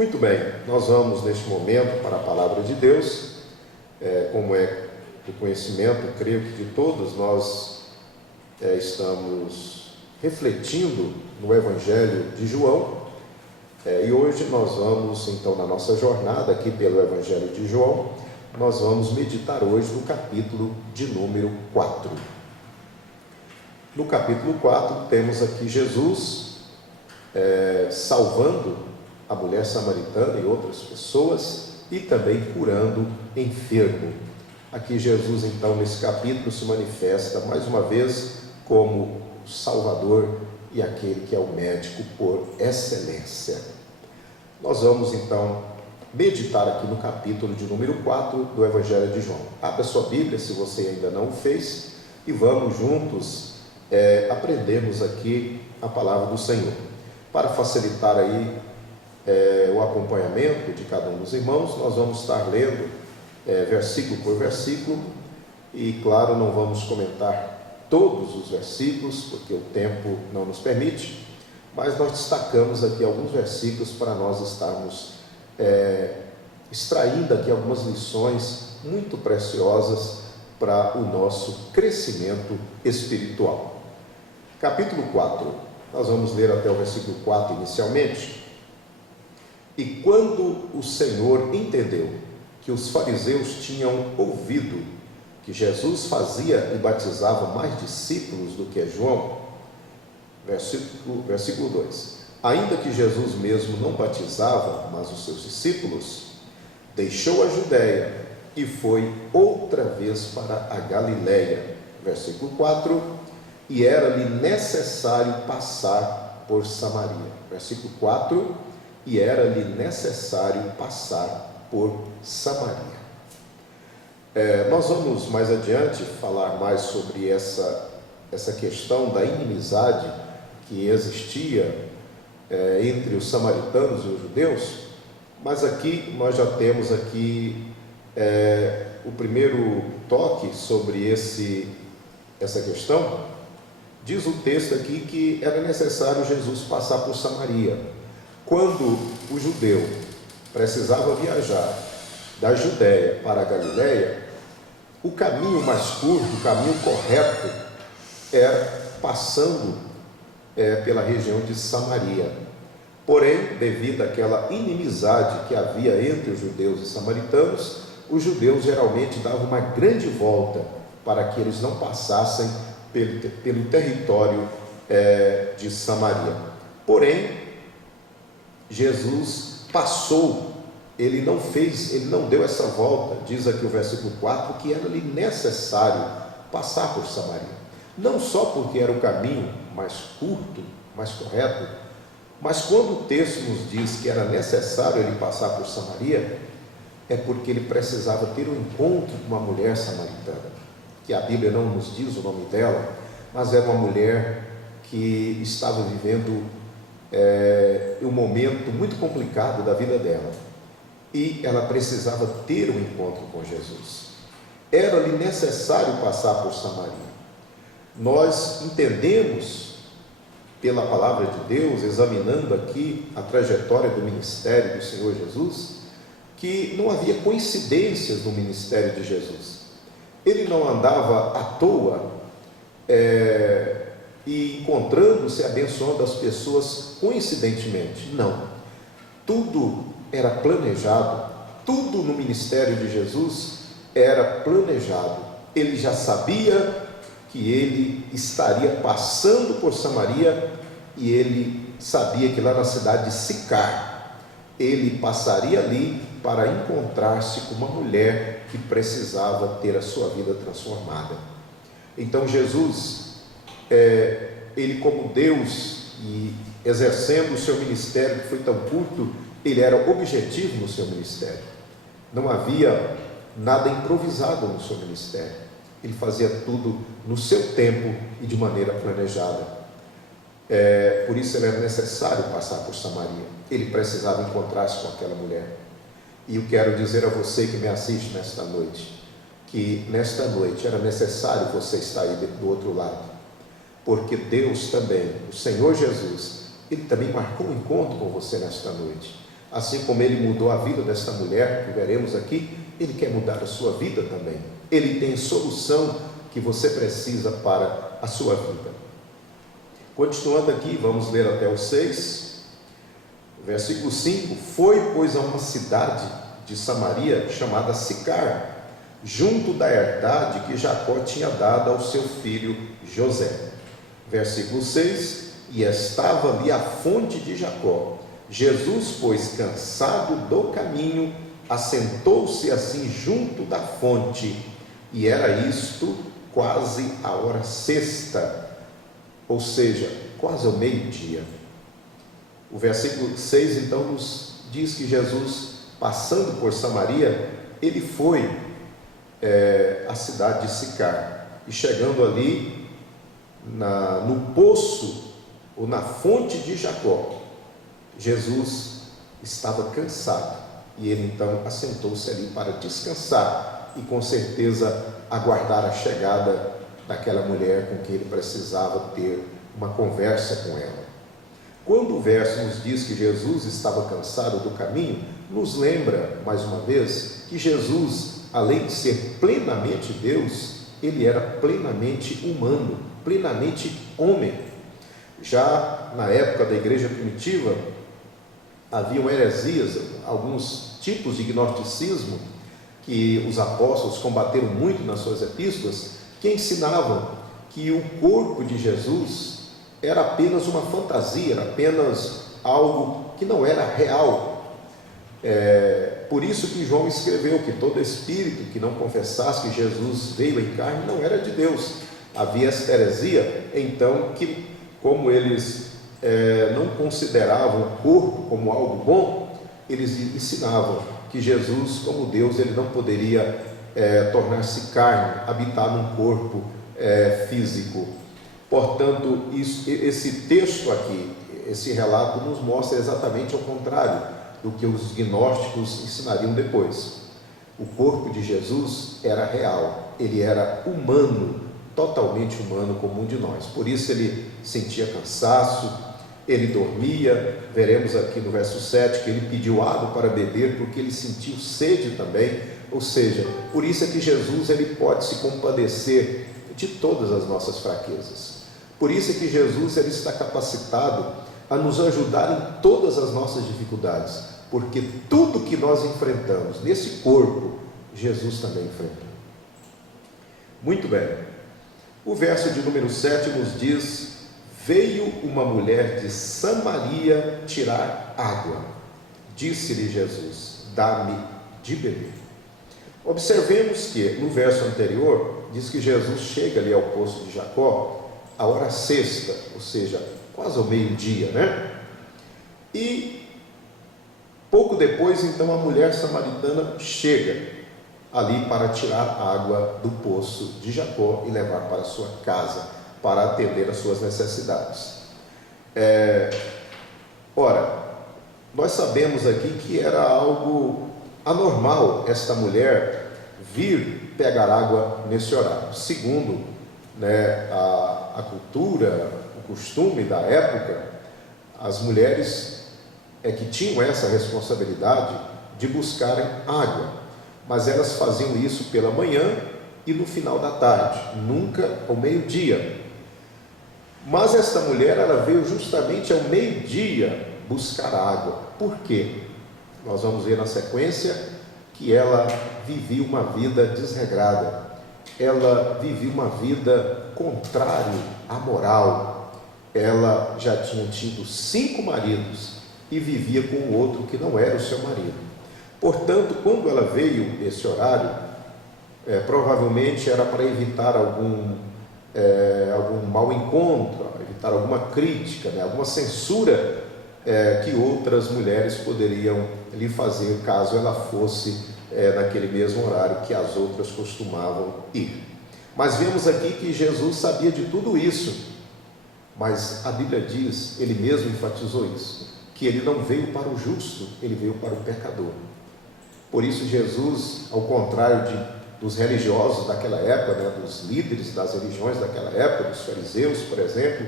Muito bem, nós vamos neste momento para a Palavra de Deus. Como é do conhecimento, creio que de todos nós estamos refletindo no Evangelho de João. E hoje nós vamos, então, na nossa jornada aqui pelo Evangelho de João, nós vamos meditar hoje no capítulo de número 4. No capítulo 4 temos aqui Jesus salvando a mulher samaritana e outras pessoas e também curando enfermo. Aqui Jesus, então, nesse capítulo se manifesta mais uma vez como o Salvador e aquele que é o médico por excelência. Nós vamos, então, meditar aqui no capítulo de número 4 do Evangelho de João. Abra sua Bíblia, se você ainda não o fez, e vamos juntos aprendermos aqui a palavra do Senhor. Para facilitar aí o acompanhamento de cada um dos irmãos, nós vamos estar lendo versículo por versículo, e claro, não vamos comentar todos os versículos, porque o tempo não nos permite, mas nós destacamos aqui alguns versículos para nós estarmos extraindo aqui algumas lições muito preciosas para o nosso crescimento espiritual. Capítulo 4, nós vamos ler até o versículo 4 inicialmente. E quando o Senhor entendeu que os fariseus tinham ouvido que Jesus fazia e batizava mais discípulos do que João, versículo 2, ainda que Jesus mesmo não batizava, mas os seus discípulos, deixou a Judéia e foi outra vez para a Galiléia, versículo 4, e era-lhe necessário passar por Samaria, versículo 4, e era-lhe necessário passar por Samaria. Nós vamos mais adiante falar mais sobre essa questão da inimizade que existia entre os samaritanos e os judeus, mas aqui nós já temos aqui o primeiro toque sobre essa questão. Diz o texto aqui que era necessário Jesus passar por Samaria. Quando o judeu precisava viajar da Judéia para a Galiléia, o caminho mais curto, o caminho correto, era passando pela região de Samaria. Porém, devido àquela inimizade que havia entre os judeus e samaritanos, os judeus geralmente davam uma grande volta para que eles não passassem pelo território de Samaria. Porém, Jesus passou, ele não deu essa volta. Diz aqui o versículo 4 que era-lhe necessário passar por Samaria, não só porque era o caminho mais curto, mais correto, mas quando o texto nos diz que era necessário ele passar por Samaria, é porque ele precisava ter um encontro com uma mulher samaritana, que a Bíblia não nos diz o nome dela, mas era uma mulher que estava vivendo um momento muito complicado da vida dela, e ela precisava ter um encontro com Jesus. Era-lhe necessário passar por Samaria. Nós entendemos pela palavra de Deus, examinando aqui a trajetória do ministério do Senhor Jesus, que não havia coincidências no ministério de Jesus. Ele não andava à toa e encontrando-se, abençoando as pessoas coincidentemente. Não, tudo era planejado, tudo no ministério de Jesus era planejado. Ele já sabia que ele estaria passando por Samaria, e ele sabia que lá na cidade de Sicar ele passaria ali para encontrar-se com uma mulher que precisava ter a sua vida transformada. Então Jesus, ele como Deus, e exercendo o seu ministério que foi tão curto, ele era objetivo no seu ministério. Não havia nada improvisado no seu ministério. Ele fazia tudo no seu tempo e de maneira planejada. Por isso ele era necessário passar por Samaria. Ele precisava encontrar-se com aquela mulher. E eu quero dizer a você que me assiste nesta noite, que nesta noite era necessário você estar aí do outro lado, porque Deus também, o Senhor Jesus, Ele também marcou um encontro com você nesta noite. Assim como ele mudou a vida dessa mulher, que veremos aqui, ele quer mudar a sua vida também. Ele tem solução que você precisa para a sua vida. Continuando aqui, vamos ler até o 6, versículo 5. Foi, pois, a uma cidade de Samaria chamada Sicar, junto da herdade que Jacó tinha dado ao seu filho José. Versículo 6. E estava ali a fonte de Jacó. Jesus, pois, cansado do caminho, assentou-se assim junto da fonte, e era isto quase a hora sexta, ou seja, quase ao meio-dia. O versículo 6 então nos diz que Jesus, passando por Samaria, ele foi à cidade de Sicar, e chegando ali no poço, ou na fonte de Jacó, Jesus estava cansado, e ele então assentou-se ali para descansar e com certeza aguardar a chegada daquela mulher com quem ele precisava ter uma conversa com ela. Quando o verso nos diz que Jesus estava cansado do caminho, nos lembra, mais uma vez, que Jesus, além de ser plenamente Deus, ele era plenamente humano, plenamente homem. Já na época da igreja primitiva, haviam heresias, alguns tipos de gnosticismo, que os apóstolos combateram muito nas suas epístolas, que ensinavam que o corpo de Jesus era apenas uma fantasia, era apenas algo que não era real. Por isso que João escreveu que todo espírito que não confessasse que Jesus veio em carne não era de Deus. Havia esta heresia, então, que como eles não consideravam o corpo como algo bom, eles ensinavam que Jesus, como Deus, ele não poderia tornar-se carne, habitar num corpo físico. Portanto, esse texto aqui, esse relato nos mostra exatamente ao contrário do que os gnósticos ensinariam depois. O corpo de Jesus era real, ele era humano, totalmente humano como um de nós. Por isso ele sentia cansaço, ele dormia. Veremos aqui no verso 7 que ele pediu água para beber porque ele sentiu sede também. Ou seja, por isso é que Jesus ele pode se compadecer de todas as nossas fraquezas. Por isso é que Jesus ele está capacitado a nos ajudar em todas as nossas dificuldades, porque tudo que nós enfrentamos nesse corpo, Jesus também enfrentou. Muito bem. O verso de número 7 nos diz: veio uma mulher de Samaria tirar água. Disse-lhe Jesus: dá-me de beber. Observemos que no verso anterior diz que Jesus chega ali ao poço de Jacó a hora sexta, ou seja, quase ao meio-dia, né? E pouco depois, então, a mulher samaritana chega ali para tirar água do poço de Jacó e levar para sua casa, para atender às suas necessidades. Ora, nós sabemos aqui que era algo anormal esta mulher vir pegar água nesse horário. Segundo a cultura, o costume da época, as mulheres que tinham essa responsabilidade de buscarem água, mas elas faziam isso pela manhã e no final da tarde, nunca ao meio-dia. Mas esta mulher, ela veio justamente ao meio-dia buscar água. Por quê? Nós vamos ver na sequência que ela vivia uma vida desregrada, ela vivia uma vida contrária à moral. Ela já tinha tido 5 maridos e vivia com o outro que não era o seu marido. Portanto, quando ela veio nesse horário, provavelmente era para evitar algum mau encontro, evitar alguma crítica, alguma censura que outras mulheres poderiam lhe fazer caso ela fosse naquele mesmo horário que as outras costumavam ir. Mas vemos aqui que Jesus sabia de tudo isso, mas a Bíblia diz, ele mesmo enfatizou isso, que ele não veio para o justo, ele veio para o pecador. Por isso Jesus, ao contrário dos religiosos daquela época, dos líderes das religiões daquela época, dos fariseus, por exemplo,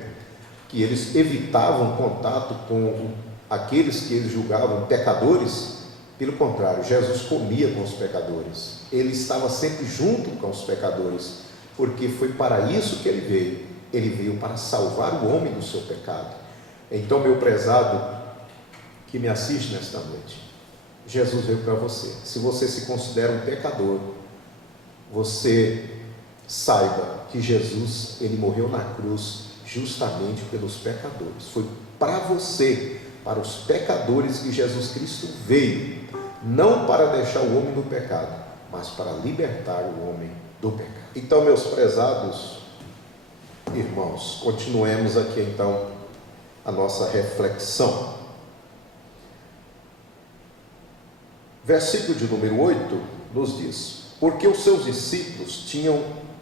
que eles evitavam contato com aqueles que eles julgavam pecadores. Pelo contrário, Jesus comia com os pecadores, ele estava sempre junto com os pecadores, porque foi para isso que ele veio para salvar o homem do seu pecado. Então, meu prezado que me assiste nesta noite, Jesus veio para você. Se você se considera um pecador, você saiba que Jesus, ele morreu na cruz justamente pelos pecadores. Foi para você, para os pecadores, que Jesus Cristo veio, não para deixar o homem no pecado, mas para libertar o homem do pecado. Então, meus prezados irmãos, continuemos aqui então a nossa reflexão. Versículo de número 8 nos diz: porque os seus discípulos tinham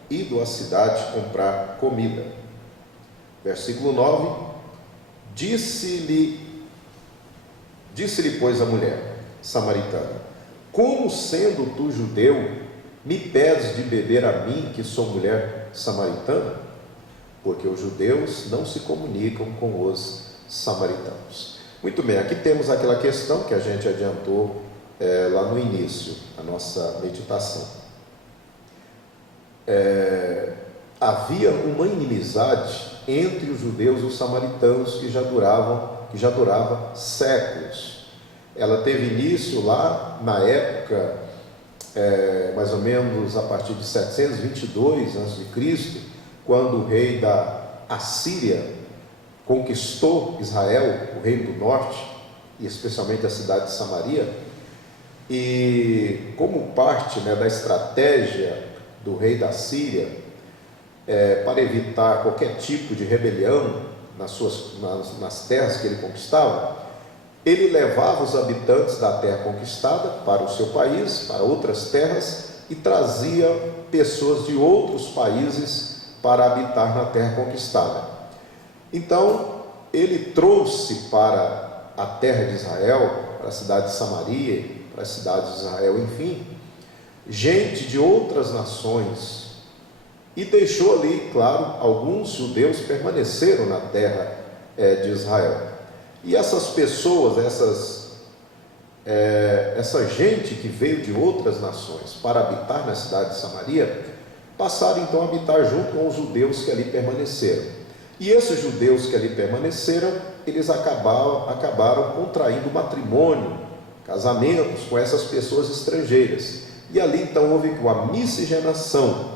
ido à cidade comprar comida. Versículo 9: Disse-lhe, pois, a mulher samaritana: como sendo tu judeu, me pedes de beber a mim, que sou mulher samaritana? Porque os judeus não se comunicam com os samaritanos. Muito bem, aqui temos aquela questão que a gente adiantou lá no início, a nossa meditação. Havia uma inimizade entre os judeus e os samaritanos que já durava séculos. Ela teve início lá na época, mais ou menos a partir de 722 a.C., quando o rei da Assíria conquistou Israel, o reino do norte, e especialmente a cidade de Samaria. E como parte da estratégia do rei da Síria, para evitar qualquer tipo de rebelião nas terras que ele conquistava, ele levava os habitantes da terra conquistada para o seu país, para outras terras, e trazia pessoas de outros países para habitar na terra conquistada. Então, ele trouxe para a terra de Israel, para a cidade de Samaria, para a cidade de Israel, enfim, gente de outras nações, e deixou ali, claro, alguns judeus permaneceram na terra de Israel. E essas pessoas, essa gente que veio de outras nações para habitar na cidade de Samaria, passaram então a habitar junto com os judeus que ali permaneceram. E esses judeus que ali permaneceram, eles acabaram contraindo matrimônio, casamentos com essas pessoas estrangeiras. E ali então houve uma miscigenação,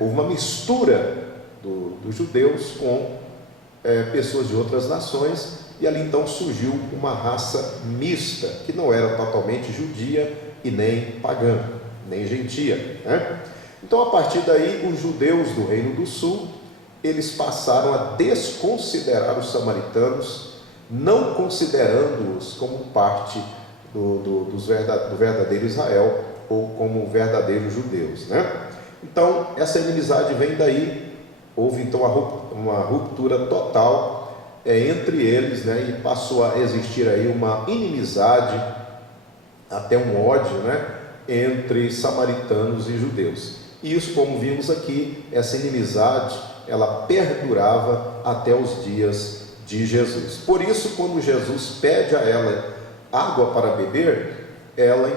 houve uma mistura dos judeus com pessoas de outras nações, e ali então surgiu uma raça mista, que não era totalmente judia e nem pagã, nem gentia, Então, a partir daí, os judeus do Reino do Sul, eles passaram a desconsiderar os samaritanos, não considerando-os como parte do verdadeiro Israel, ou como verdadeiros judeus, Então, essa inimizade vem daí. Houve então uma ruptura total entre eles, e passou a existir aí uma inimizade, até um ódio, entre samaritanos e judeus. E isso, como vimos aqui, essa inimizade, ela perdurava até os dias de Jesus. Por isso, quando Jesus pede a ela água para beber, ela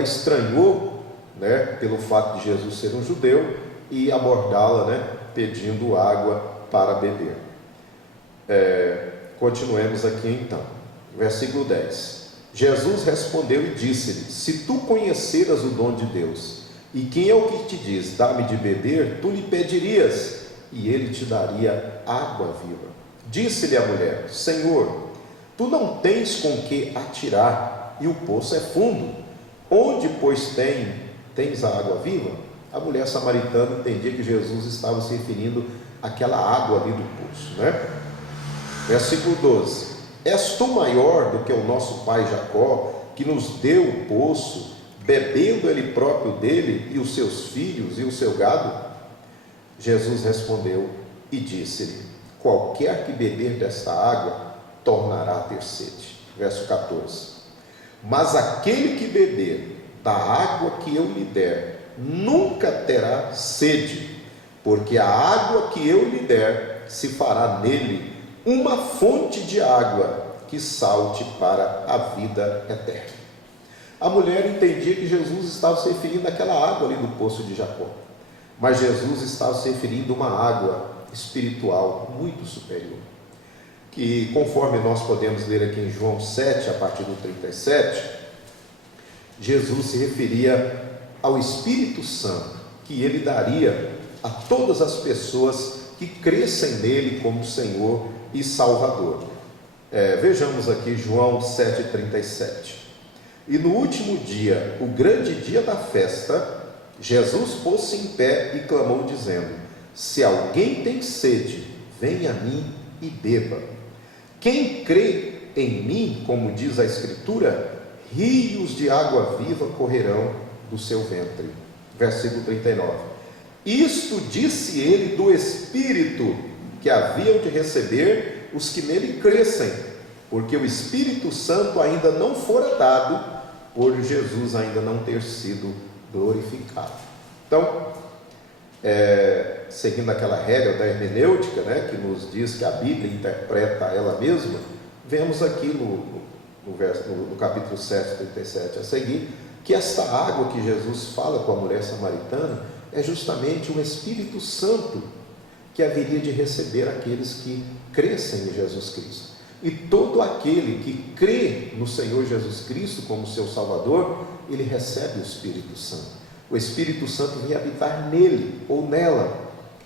estranhou, pelo fato de Jesus ser um judeu, e abordá-la, pedindo água para beber. Continuemos aqui então, versículo 10. Jesus respondeu e disse-lhe: se tu conheceras o dom de Deus, e quem é o que te diz, dá-me de beber, tu lhe pedirias, e ele te daria água viva. Disse-lhe a mulher: Senhor, tu não tens com que atirar, e o poço é fundo. Onde, pois, tens a água viva? A mulher samaritana entendia que Jesus estava se referindo àquela água ali do poço, Versículo 12: és tu maior do que o nosso pai Jacó, que nos deu o poço, bebendo ele próprio dele, e os seus filhos e o seu gado? Jesus respondeu e disse-lhe: qualquer que beber desta água tornará a ter sede. Verso 14: mas aquele que beber da água que eu lhe der nunca terá sede, porque a água que eu lhe der se fará nele uma fonte de água que salte para a vida eterna. A mulher entendia que Jesus estava se referindo àquela água ali do poço de Jacó, mas Jesus estava se referindo a uma água espiritual muito superior, que, conforme nós podemos ler aqui em João 7, a partir do 37, Jesus se referia ao Espírito Santo, que ele daria a todas as pessoas que crescem nele como Senhor e Salvador. Vejamos aqui João 7,37. E no último dia, o grande dia da festa, Jesus pôs-se em pé e clamou dizendo: se alguém tem sede, venha a mim e beba. Quem crê em mim, como diz a Escritura, rios de água viva correrão do seu ventre. Versículo 39. Isto disse ele do Espírito que haviam de receber os que nele crescem, porque o Espírito Santo ainda não fora dado, por Jesus ainda não ter sido glorificado. Então, seguindo aquela regra da hermenêutica, que nos diz que a Bíblia interpreta ela mesma, vemos aqui no capítulo 7, 37 a seguir, que esta água que Jesus fala com a mulher samaritana é justamente o Espírito Santo que haveria de receber aqueles que crescem em Jesus Cristo. E todo aquele que crê no Senhor Jesus Cristo como seu Salvador, ele recebe o Espírito Santo. O Espírito Santo vem habitar nele ou nela.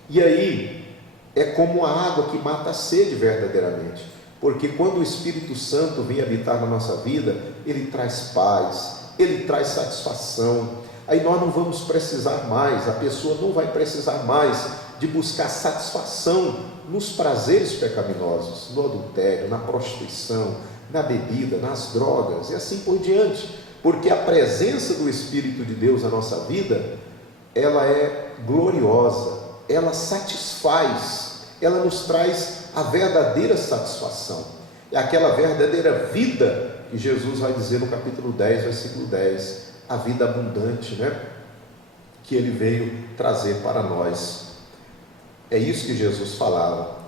E aí é como a água que mata a sede verdadeiramente. Porque quando o Espírito Santo vem habitar na nossa vida, ele traz paz, ele traz satisfação. Aí nós não vamos precisar mais, a pessoa não vai precisar mais de buscar satisfação nos prazeres pecaminosos, no adultério, na prostituição, na bebida, nas drogas e assim por diante, porque a presença do Espírito de Deus na nossa vida, ela é gloriosa, ela satisfaz, ela nos traz a verdadeira satisfação, é aquela verdadeira vida que Jesus vai dizer no capítulo 10, versículo 10, a vida abundante, que ele veio trazer para nós. É isso que Jesus falava,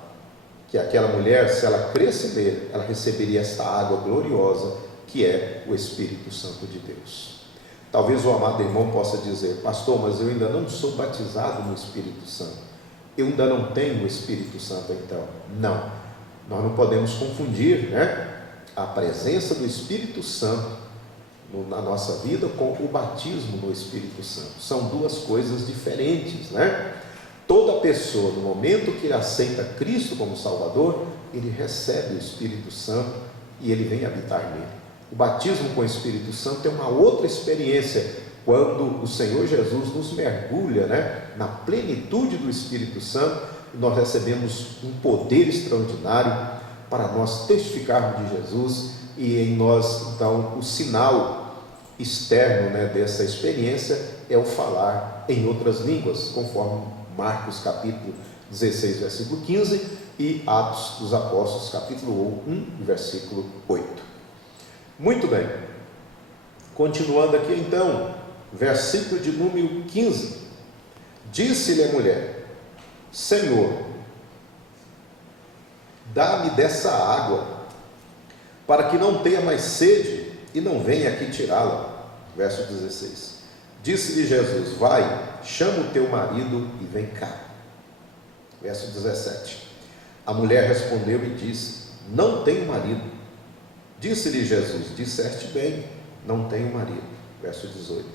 que aquela mulher, se ela cresce nele, ela receberia esta água gloriosa, que é o Espírito Santo de Deus. Talvez o amado irmão possa dizer: pastor, mas eu ainda não sou batizado no Espírito Santo, eu ainda não tenho o Espírito Santo. Então, não, nós não podemos confundir, a presença do Espírito Santo na nossa vida com o batismo no Espírito Santo. São duas coisas diferentes, Toda pessoa, no momento que ele aceita Cristo como Salvador, ele recebe o Espírito Santo e ele vem habitar nele. O batismo com o Espírito Santo é uma outra experiência, quando o Senhor Jesus nos mergulha, na plenitude do Espírito Santo, e nós recebemos um poder extraordinário para nós testificarmos de Jesus, e em nós, então, o sinal externo dessa experiência é o falar em outras línguas, conforme Marcos capítulo 16, versículo 15 e Atos dos Apóstolos capítulo 1, versículo 8. Muito bem, continuando aqui então, versículo de número 15. Disse-lhe a mulher: Senhor, dá-me dessa água, para que não tenha mais sede e não venha aqui tirá-la. Verso 16. Disse-lhe Jesus: vai, chama o teu marido e vem cá. Verso 17. A mulher respondeu e disse: não tenho marido. Disse-lhe Jesus: disseste bem, não tenho marido. Verso 18.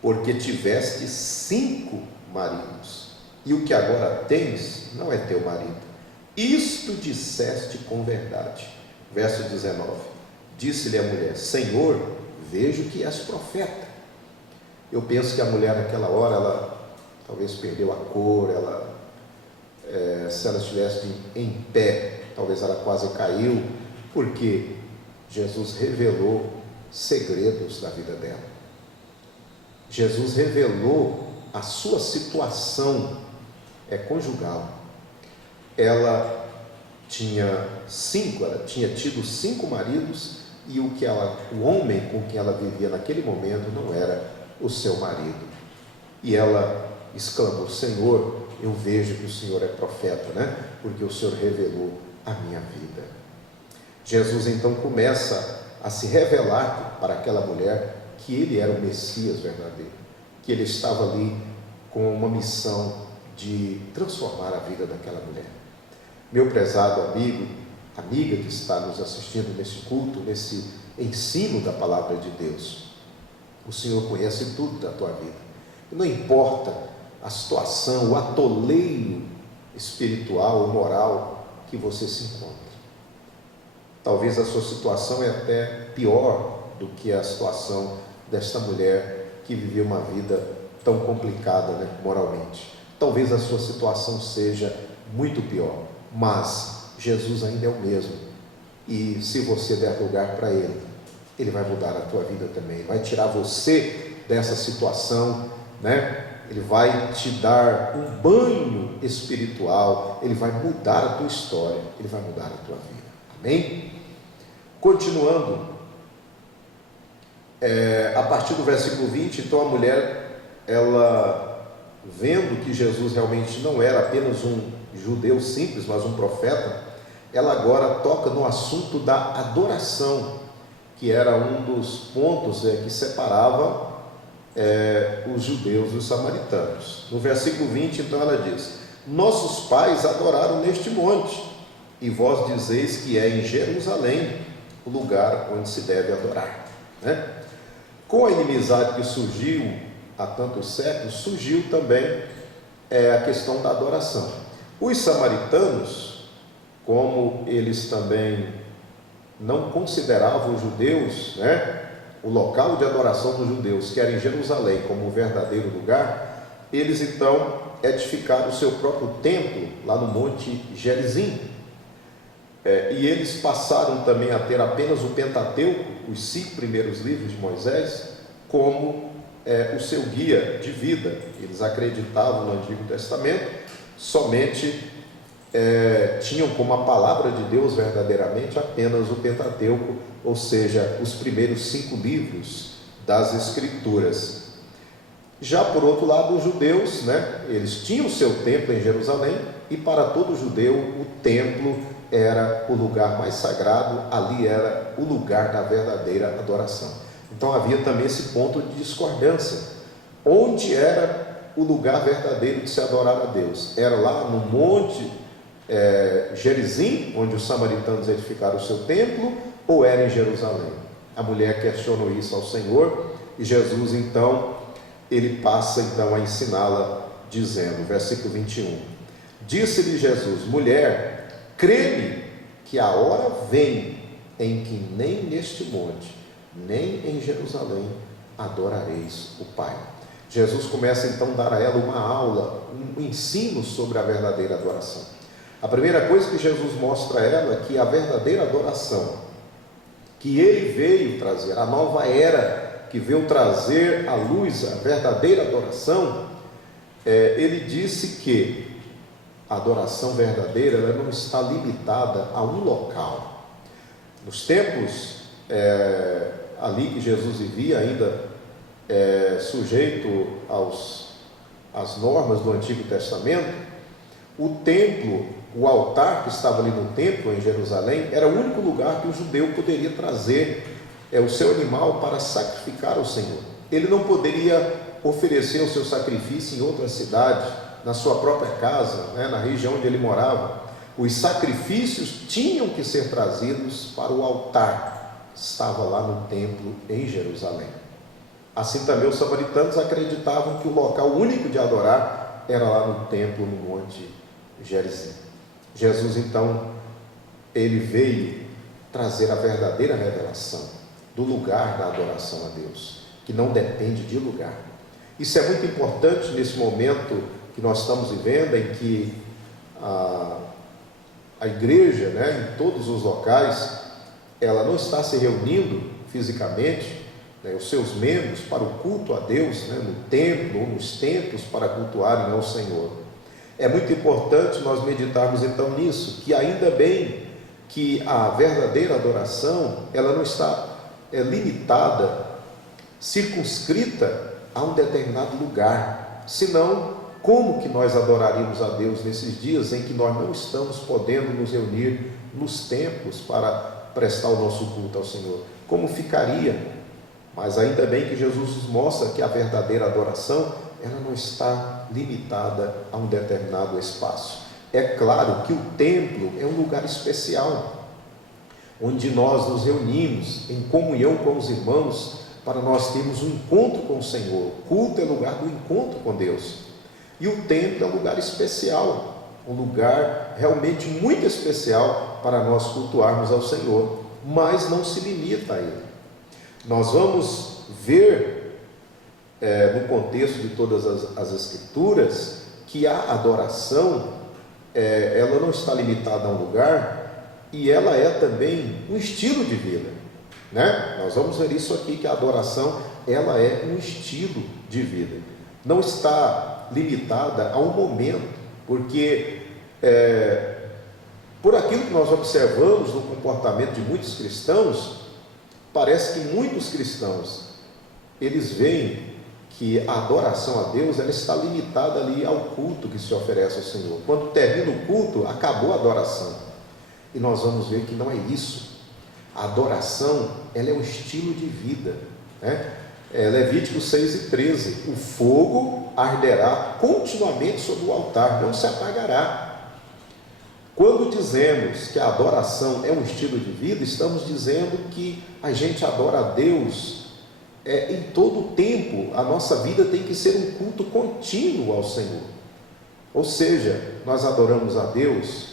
Porque tiveste 5 maridos, e o que agora tens não é teu marido. Isto disseste com verdade. Verso 19. Disse-lhe a mulher: Senhor, vejo que és profeta. Eu penso que a mulher naquela hora, ela talvez perdeu a cor, se ela estivesse em pé, talvez ela quase caiu, porque Jesus revelou segredos da vida dela. Jesus revelou a sua situação conjugal. Ela tinha tido 5 maridos, e o homem com quem ela vivia naquele momento não era o seu marido. E ela exclamou: Senhor, eu vejo que o Senhor é profeta, porque o Senhor revelou a minha vida. Jesus então começa a se revelar para aquela mulher que ele era o Messias verdadeiro, que ele estava ali com uma missão de transformar a vida daquela mulher. Meu prezado amigo, amiga que está nos assistindo nesse culto, nesse ensino da palavra de Deus, o Senhor conhece tudo da tua vida. Não importa a situação, o atoleiro espiritual ou moral que você se encontra. Talvez a sua situação é até pior do que a situação desta mulher que vivia uma vida tão complicada, né, moralmente. Talvez a sua situação seja muito pior, mas Jesus ainda é o mesmo. E se você der lugar para Ele, Ele vai mudar a tua vida também, vai tirar você dessa situação, né? Ele vai te dar um banho espiritual, Ele vai mudar a tua história, Ele vai mudar a tua vida. Amém? Continuando, a partir do versículo 20, então a mulher, ela vendo que Jesus realmente não era apenas um judeu simples, mas um profeta, ela agora toca no assunto da adoração, que era um dos pontos que separava os judeus dos samaritanos. No versículo 20, então ela diz: nossos pais adoraram neste monte, e vós dizeis que é em Jerusalém o lugar onde se deve adorar, né? Com a inimizade que surgiu há tantos séculos, surgiu também a questão da adoração. Os samaritanos, como eles também não consideravam os judeus, né, o local de adoração dos judeus, que era em Jerusalém, como o verdadeiro lugar, eles então edificaram o seu próprio templo lá no Monte Gerizim. E eles passaram também a ter apenas o Pentateuco, os 5 primeiros livros de Moisés, como o seu guia de vida. Eles acreditavam no Antigo Testamento, somente tinham como a palavra de Deus verdadeiramente apenas o Pentateuco, ou seja, os primeiros 5 livros das Escrituras. Já por outro lado, os judeus, né, eles tinham o seu templo em Jerusalém, e para todo judeu o templo era o lugar mais sagrado, ali era o lugar da verdadeira adoração. Então havia também esse ponto de discordância. Onde era o lugar verdadeiro de se adorar a Deus? Era lá no Monte Gerizim, onde os samaritanos edificaram o seu templo, ou era em Jerusalém? A mulher questionou isso ao Senhor, e Jesus então, ele passa então a ensiná-la, dizendo, versículo 21, disse-lhe Jesus: mulher, crê-me que a hora vem em que nem neste monte, nem em Jerusalém adorareis o Pai. Jesus começa então a dar a ela uma aula, um ensino sobre a verdadeira adoração. A primeira coisa que Jesus mostra a ela é que a verdadeira adoração que Ele veio trazer, a nova era que veio trazer à luz a verdadeira adoração, Ele disse que a adoração verdadeira ela não está limitada a um local. Nos tempos ali que Jesus vivia, ainda sujeito às normas do Antigo Testamento, o templo, o altar que estava ali no templo em Jerusalém, era o único lugar que o judeu poderia trazer o seu animal para sacrificar ao Senhor. Ele não poderia oferecer o seu sacrifício em outra cidade, na sua própria casa, né, na região onde ele morava. Os sacrifícios tinham que ser trazidos para o altar, estava lá no templo em Jerusalém. Assim também os samaritanos acreditavam que o local único de adorar era lá no templo, no Monte Gerizim. Jesus então, ele veio trazer a verdadeira revelação do lugar da adoração a Deus, que não depende de lugar. Isso é muito importante nesse momento que nós estamos vivendo, em que a igreja, né, em todos os locais, ela não está se reunindo fisicamente, né, os seus membros para o culto a Deus, né, no templo ou nos templos para cultuarem ao Senhor. É muito importante nós meditarmos então nisso, que ainda bem que a verdadeira adoração, ela não está circunscrita a um determinado lugar, senão como que nós adoraríamos a Deus nesses dias em que nós não estamos podendo nos reunir nos templos para prestar o nosso culto ao Senhor? Como ficaria? Mas ainda bem que Jesus nos mostra que a verdadeira adoração, ela não está limitada a um determinado espaço. É claro que o templo é um lugar especial, onde nós nos reunimos em comunhão com os irmãos, para nós termos um encontro com o Senhor. O culto é lugar do encontro com Deus. E o templo é um lugar especial, um lugar realmente muito especial para nós cultuarmos ao Senhor, mas não se limita a Ele. Nós vamos ver, no contexto de todas as Escrituras, que a adoração, ela não está limitada a um lugar, e ela é também um estilo de vida, né? Nós vamos ver isso aqui, que a adoração, ela é um estilo de vida, não está limitada a um momento, porque por aquilo que nós observamos no comportamento de muitos cristãos, parece que muitos cristãos, eles veem que a adoração a Deus, ela está limitada ali ao culto que se oferece ao Senhor. Quando termina o culto, acabou a adoração. E nós vamos ver que não é isso. A adoração, ela é um estilo de vida, né? Levíticos 6:13, o fogo arderá continuamente sobre o altar, não se apagará. Quando dizemos que a adoração é um estilo de vida, estamos dizendo que a gente adora a Deus em todo o tempo. A nossa vida tem que ser um culto contínuo ao Senhor. Ou seja, nós adoramos a Deus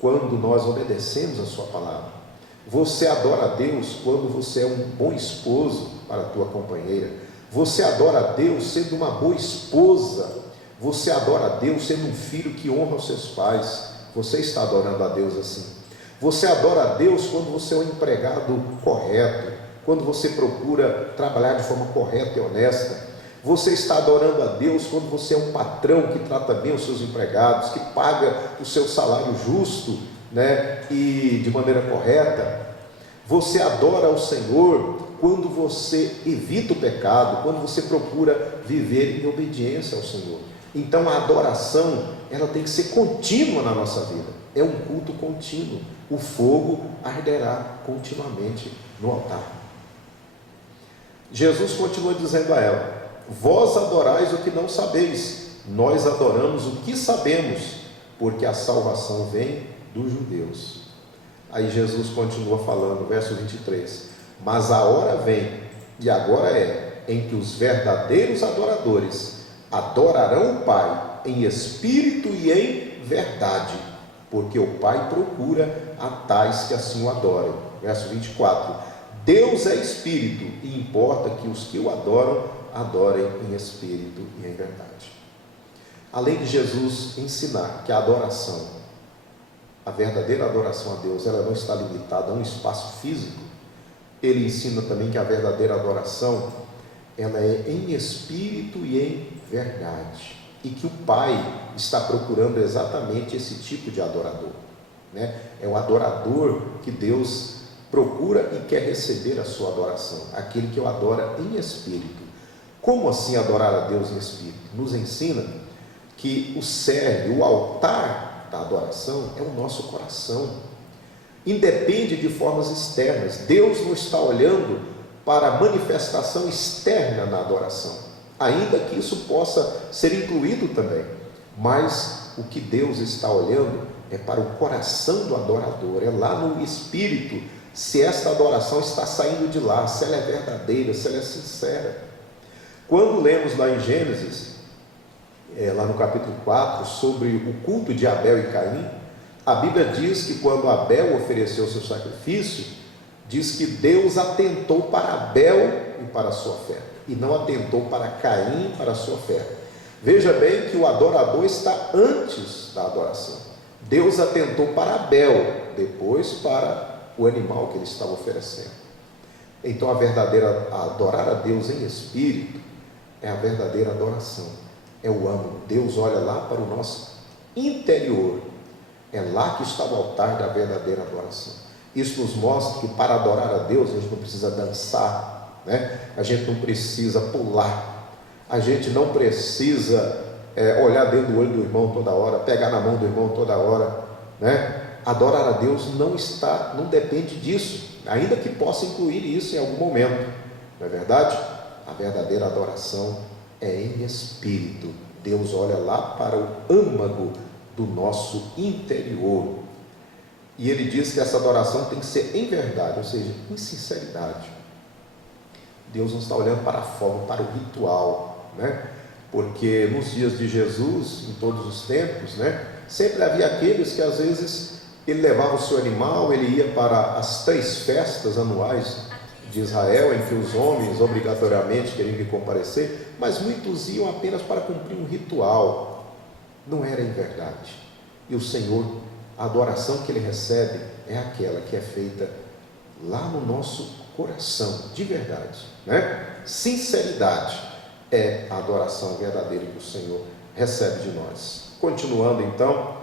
quando nós obedecemos a sua palavra. Você adora a Deus quando você é um bom esposo para a tua companheira. Você adora a Deus sendo uma boa esposa. Você adora a Deus sendo um filho que honra os seus pais. Você está adorando a Deus assim. Você adora a Deus quando você é um empregado correto, quando você procura trabalhar de forma correta e honesta. Você está adorando a Deus quando você é um patrão que trata bem os seus empregados, que paga o seu salário justo, né, e de maneira correta. Você adora ao Senhor quando você evita o pecado, quando você procura viver em obediência ao Senhor. Então a adoração, ela tem que ser contínua na nossa vida, é um culto contínuo. O fogo arderá continuamente no altar. Jesus continua dizendo a ela: vós adorais o que não sabeis, nós adoramos o que sabemos, porque a salvação vem dos judeus. Aí Jesus continua falando, verso 23, mas a hora vem, e agora é, em que os verdadeiros adoradores adorarão o Pai em espírito e em verdade, porque o Pai procura a tais que assim o adorem. Verso 24, Deus é espírito, e importa que os que o adoram, adorem em espírito e em verdade. Além de Jesus ensinar que a adoração, a verdadeira adoração a Deus, ela não está limitada a um espaço físico, ele ensina também que a verdadeira adoração, ela é em espírito e em verdade, e que o Pai está procurando exatamente esse tipo de adorador, né? É o adorador que Deus procura e quer receber a sua adoração, aquele que o adora em espírito. Como assim adorar a Deus em espírito? Nos ensina que o cerne, o altar da adoração é o nosso coração. Independe de formas externas. Deus não está olhando para a manifestação externa na adoração, ainda que isso possa ser incluído também, mas o que Deus está olhando é para o coração do adorador, é lá no espírito, se esta adoração está saindo de lá, se ela é verdadeira, se ela é sincera. Quando lemos lá em Gênesis, lá no capítulo 4, sobre o culto de Abel e Caim, a Bíblia diz que quando Abel ofereceu o seu sacrifício, diz que Deus atentou para Abel e para a sua oferta, e não atentou para Caim e para a sua oferta. Veja bem que o adorador está antes da adoração. Deus atentou para Abel, depois para o animal que ele estava oferecendo. Então adorar a Deus em espírito é a verdadeira adoração, é o âmago. Deus olha lá para o nosso interior, é lá que está o altar da verdadeira adoração. Isso nos mostra que para adorar a Deus a gente não precisa dançar, né? A gente não precisa pular, a gente não precisa olhar dentro do olho do irmão toda hora, pegar na mão do irmão toda hora, né? Adorar a Deus não depende disso, ainda que possa incluir isso em algum momento, não é verdade? A verdadeira adoração é em espírito. Deus olha lá para o âmago do nosso interior, e Ele diz que essa adoração tem que ser em verdade, ou seja, em sinceridade. Deus não está olhando para a forma, para o ritual, né? Porque nos dias de Jesus, em todos os tempos, né, sempre havia aqueles que às vezes ele levava o seu animal, ele ia para as 3 festas anuais de Israel, em que os homens obrigatoriamente queriam lhe comparecer, mas muitos iam apenas para cumprir um ritual, não era em verdade. E o Senhor, a adoração que Ele recebe é aquela que é feita lá no nosso coração, de verdade, né? Sinceridade é a adoração verdadeira que o Senhor recebe de nós. Continuando então,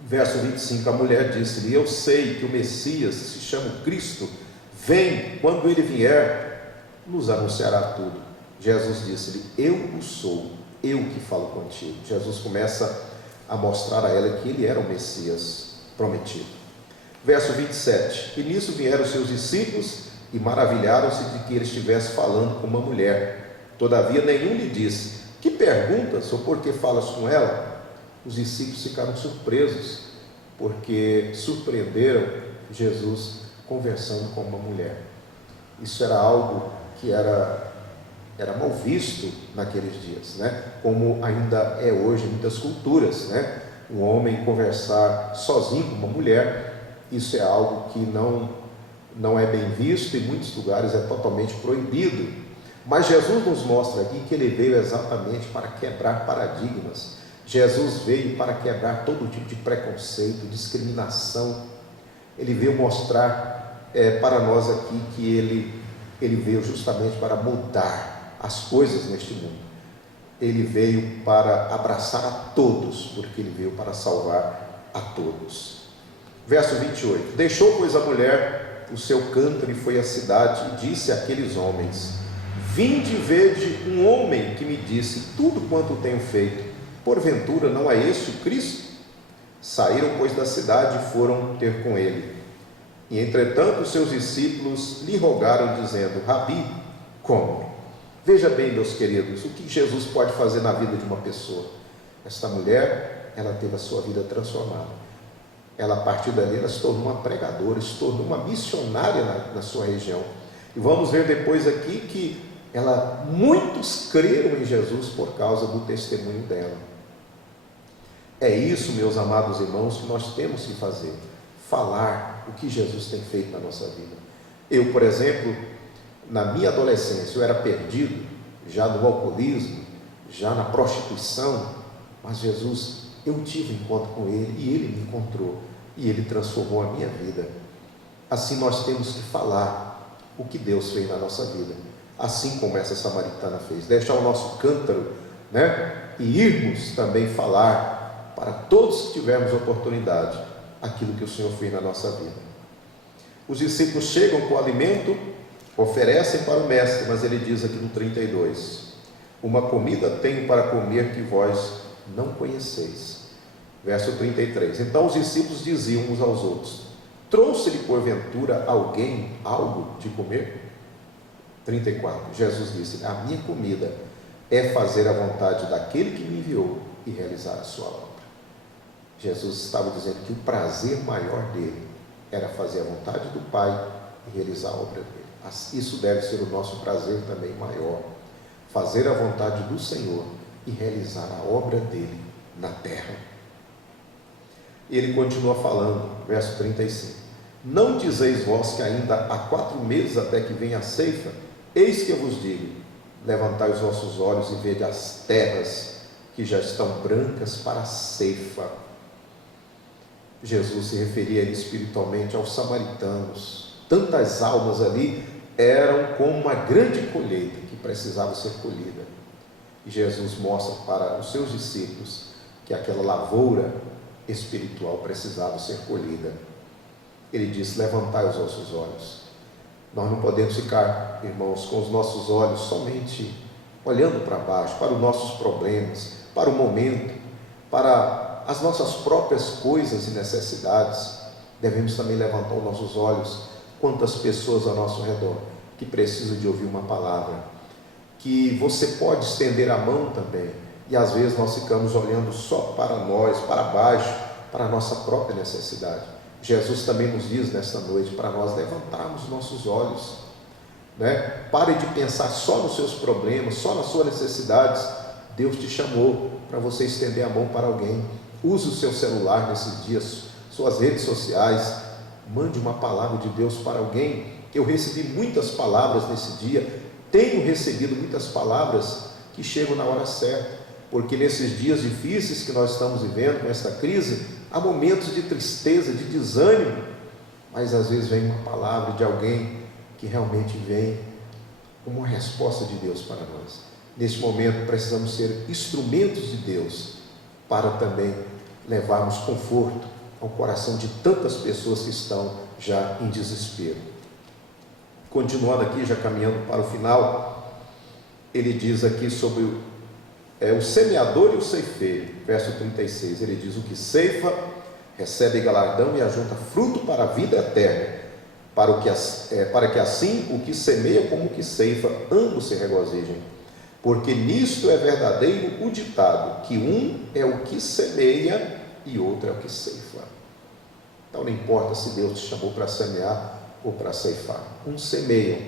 verso 25, a mulher disse-lhe: eu sei que o Messias se chama Cristo, vem, quando ele vier, nos anunciará tudo. Jesus disse-lhe: eu o sou, eu que falo contigo. Jesus começa a mostrar a ela que ele era o Messias prometido. Verso 27, e nisso vieram os seus discípulos e maravilharam-se de que ele estivesse falando com uma mulher. Todavia nenhum lhe disse: que perguntas ou por que falas com ela? Os discípulos ficaram surpresos, porque surpreenderam Jesus conversando com uma mulher. Isso era algo que era mal visto naqueles dias, né? Como ainda é hoje em muitas culturas, né? Um homem conversar sozinho com uma mulher, isso é algo que não é bem visto, em muitos lugares é totalmente proibido. Mas Jesus nos mostra aqui que ele veio exatamente para quebrar paradigmas. Jesus veio para quebrar todo tipo de preconceito, discriminação. Ele veio mostrar para nós aqui que ele veio justamente para mudar as coisas neste mundo. Ele veio para abraçar a todos, porque ele veio para salvar a todos. Verso 28, deixou, pois, a mulher o seu cântaro e foi à cidade e disse àqueles homens: vinde, vede um homem que me disse tudo quanto tenho feito. Porventura não é este o Cristo? Saíram, pois, da cidade e foram ter com ele. E entretanto os seus discípulos lhe rogaram, dizendo: Rabi, come. Veja bem, meus queridos, o que Jesus pode fazer na vida de uma pessoa. Esta mulher, ela teve a sua vida transformada. Ela, a partir dali, ela se tornou uma pregadora, se tornou uma missionária na sua região. E vamos ver depois aqui que muitos creram em Jesus por causa do testemunho dela. É isso, meus amados irmãos, que nós temos que fazer: falar o que Jesus tem feito na nossa vida. Eu, por exemplo, na minha adolescência, eu era perdido, já no alcoolismo, já na prostituição, mas Jesus, eu tive encontro com Ele e Ele me encontrou e Ele transformou a minha vida. Assim nós temos que falar o que Deus fez na nossa vida, assim como essa samaritana fez, deixar o nosso cântaro, né? E irmos também falar para todos que tivermos oportunidade aquilo que o Senhor fez na nossa vida. Os discípulos chegam com o alimento, oferecem para o mestre, mas ele diz aqui no 32, uma comida tenho para comer que vós não conheceis. Verso 33, então os discípulos diziam uns aos outros: trouxe-lhe porventura alguém algo de comer? 34, Jesus disse: a minha comida é fazer a vontade daquele que me enviou e realizar a sua obra. Jesus estava dizendo que o prazer maior dele era fazer a vontade do Pai e realizar a obra dele. Isso deve ser o nosso prazer também maior, fazer a vontade do Senhor e realizar a obra dele na terra. Ele continua falando, verso 35, não dizeis vós que ainda há 4 meses até que venha a ceifa? Eis que eu vos digo, levantai os vossos olhos e vede as terras que já estão brancas para a ceifa. Jesus se referia espiritualmente aos samaritanos. Tantas almas ali eram como uma grande colheita que precisava ser colhida. E Jesus mostra para os seus discípulos que aquela lavoura espiritual precisava ser colhida. Ele disse: levantai os vossos olhos. Nós não podemos ficar, irmãos, com os nossos olhos somente olhando para baixo, para os nossos problemas, para o momento, para as nossas próprias coisas e necessidades, devemos também levantar os nossos olhos. Quantas pessoas ao nosso redor que precisam de ouvir uma palavra, que você pode estender a mão também, e às vezes nós ficamos olhando só para nós, para baixo, para a nossa própria necessidade. Jesus também nos diz nesta noite para nós levantarmos nossos olhos, né? Pare de pensar só nos seus problemas, só nas suas necessidades. Deus te chamou para você estender a mão para alguém. Use o seu celular nesses dias, suas redes sociais, mande uma palavra de Deus para alguém. Eu recebi muitas palavras nesse dia, tenho recebido muitas palavras que chegam na hora certa, porque nesses dias difíceis que nós estamos vivendo, com esta crise, há momentos de tristeza, de desânimo, mas às vezes vem uma palavra de alguém que realmente vem como uma resposta de Deus para nós. Neste momento precisamos ser instrumentos de Deus para também levarmos conforto ao coração de tantas pessoas que estão já em desespero. Continuando aqui, já caminhando para o final, ele diz aqui sobre o semeador e o ceifeiro, verso 36, ele diz: o que ceifa recebe galardão e ajunta fruto para a vida eterna, para que assim o que semeia como o que ceifa, ambos se regozijem. Porque nisto é verdadeiro o ditado, que um é o que semeia e outro é o que ceifa. Então não importa se Deus te chamou para semear ou para ceifar. Uns semeiam,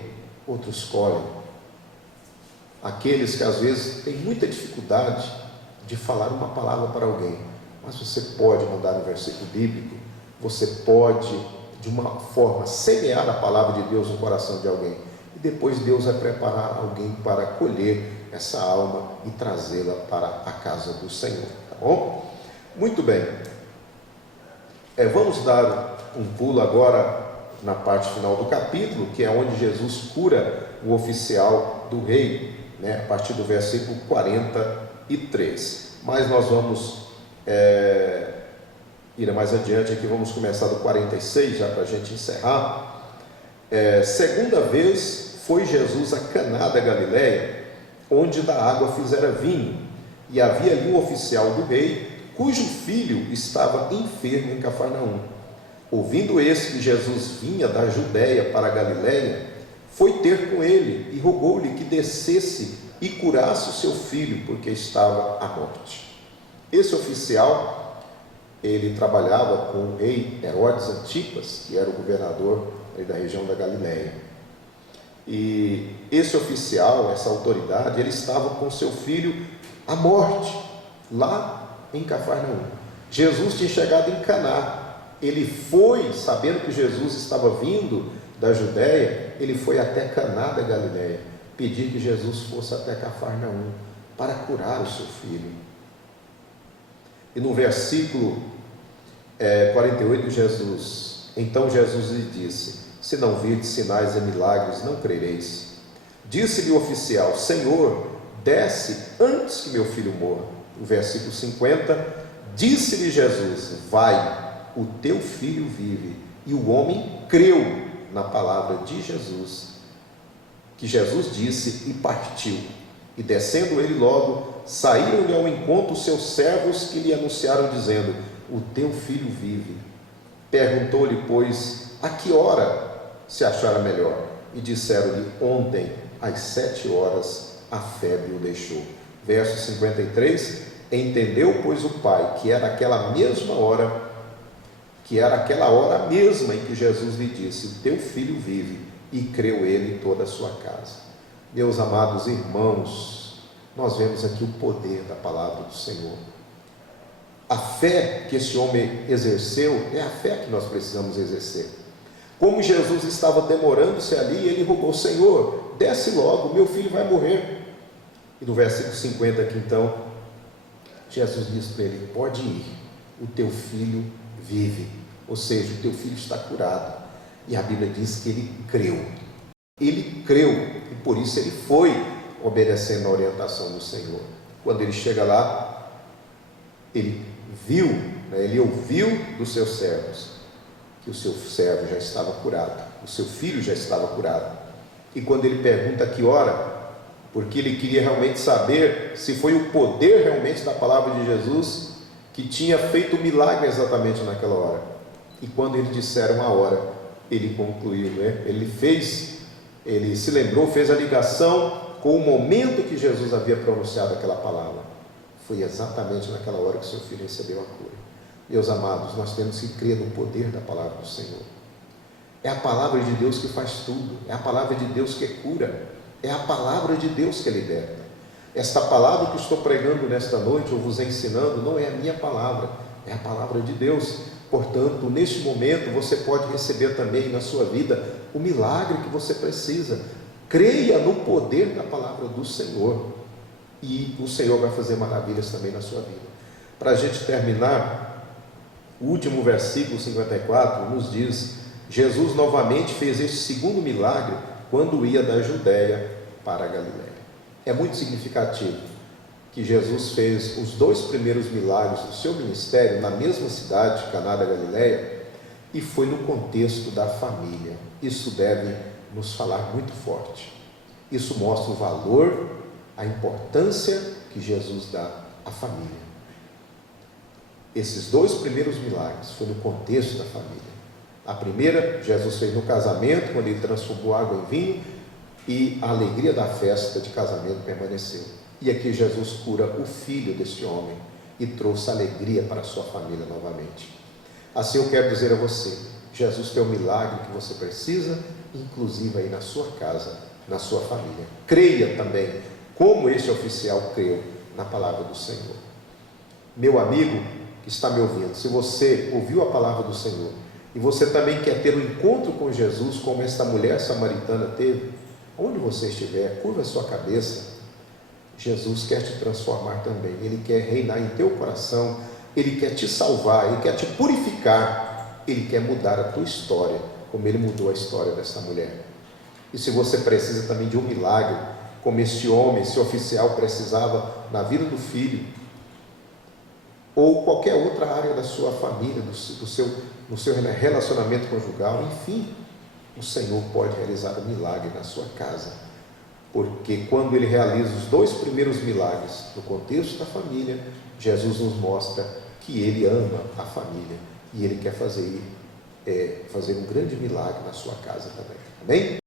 outros colhem. Aqueles que às vezes têm muita dificuldade de falar uma palavra para alguém, mas você pode mandar no versículo bíblico, você pode de uma forma semear a palavra de Deus no coração de alguém, e depois Deus vai preparar alguém para colher essa alma e trazê-la para a casa do Senhor, tá bom? Muito bem, vamos dar um pulo agora na parte final do capítulo, que é onde Jesus cura o oficial do rei, né, a partir do versículo 43, mas nós vamos ir mais adiante aqui, vamos começar do 46, já para a gente encerrar. Segunda vez foi Jesus a Caná da Galileia, onde da água fizera vinho, e havia ali um oficial do rei, cujo filho estava enfermo em Cafarnaum. Ouvindo esse que Jesus vinha da Judéia para a Galileia, foi ter com ele e rogou-lhe que descesse e curasse o seu filho, porque estava à morte. Esse oficial, ele trabalhava com o rei Herodes Antipas, que era o governador da região da Galileia. E esse oficial, essa autoridade, ele estava com seu filho à morte, lá em Cafarnaum. Jesus tinha chegado em Caná. Ele foi, sabendo que Jesus estava vindo da Judéia, ele foi até Caná da Galileia, pedir que Jesus fosse até Cafarnaum para curar o seu filho. E no versículo 48, então Jesus lhe disse: se não virdes sinais e milagres, não crereis. Disse-lhe o oficial: Senhor, desce antes que meu filho morra. No versículo 50, disse-lhe Jesus: vai, o teu filho vive. E o homem creu na palavra de Jesus, que Jesus disse, e partiu. E descendo ele logo, saíram-lhe ao encontro os seus servos, que lhe anunciaram, dizendo: o teu filho vive. Perguntou-lhe, pois, a que hora se achara melhor? E disseram-lhe: ontem, às 7 horas, a febre o deixou. Verso 53, entendeu, pois, o pai, que era aquela hora mesma em que Jesus lhe disse: teu filho vive, e creu ele e toda a sua casa. Meus amados irmãos, nós vemos aqui o poder da palavra do Senhor. A fé que esse homem exerceu é a fé que nós precisamos exercer. Como Jesus estava demorando-se ali, ele rogou: Senhor, desce logo, meu filho vai morrer. E no versículo 50 aqui então, Jesus disse para ele: pode ir, o teu filho vive, ou seja, o teu filho está curado. E a Bíblia diz que ele creu, e por isso ele foi obedecendo a orientação do Senhor. Quando ele chega lá, ele viu, ele ouviu dos seus servos que o seu servo já estava curado, o seu filho já estava curado. E quando ele pergunta a que hora, porque ele queria realmente saber se foi o poder realmente da palavra de Jesus que tinha feito o milagre exatamente naquela hora. E quando eles disseram a hora, ele concluiu, né? Ele se lembrou, fez a ligação com o momento que Jesus havia pronunciado aquela palavra. Foi exatamente naquela hora que seu filho recebeu a cura. Meus amados, nós temos que crer no poder da palavra do Senhor. É a palavra de Deus que faz tudo, é a palavra de Deus que cura, é a palavra de Deus que liberta. Esta palavra que estou pregando nesta noite, ou vos ensinando, não é a minha palavra, é a palavra de Deus. Portanto, neste momento, você pode receber também na sua vida o milagre que você precisa. Creia no poder da palavra do Senhor, e o Senhor vai fazer maravilhas também na sua vida. Para a gente terminar, o último versículo 54 nos diz: Jesus novamente fez este segundo milagre quando ia da Judéia para a Galiléia. É muito significativo que Jesus fez os 2 primeiros milagres do seu ministério na mesma cidade, Caná da Galiléia, e foi no contexto da família. Isso deve nos falar muito forte. Isso mostra o valor, a importância que Jesus dá à família. Esses 2 primeiros milagres foi no contexto da família. A primeira, Jesus fez no casamento, quando ele transformou água em vinho, e a alegria da festa de casamento permaneceu. E aqui Jesus cura o filho deste homem e trouxe alegria para a sua família novamente. Assim eu quero dizer a você, Jesus tem o milagre que você precisa, inclusive aí na sua casa, na sua família. Creia também, como este oficial creu na palavra do Senhor. Meu amigo que está me ouvindo, se você ouviu a palavra do Senhor, e você também quer ter um encontro com Jesus, como esta mulher samaritana teve, onde você estiver, curva a sua cabeça. Jesus quer te transformar também, Ele quer reinar em teu coração, Ele quer te salvar, Ele quer te purificar, Ele quer mudar a tua história, como Ele mudou a história dessa mulher. E se você precisa também de um milagre, como este homem, esse oficial precisava na vida do filho, ou qualquer outra área da sua família, no seu relacionamento conjugal, enfim, o Senhor pode realizar um milagre na sua casa, porque quando Ele realiza os 2 primeiros milagres no contexto da família, Jesus nos mostra que Ele ama a família e Ele quer fazer um grande milagre na sua casa também. Amém?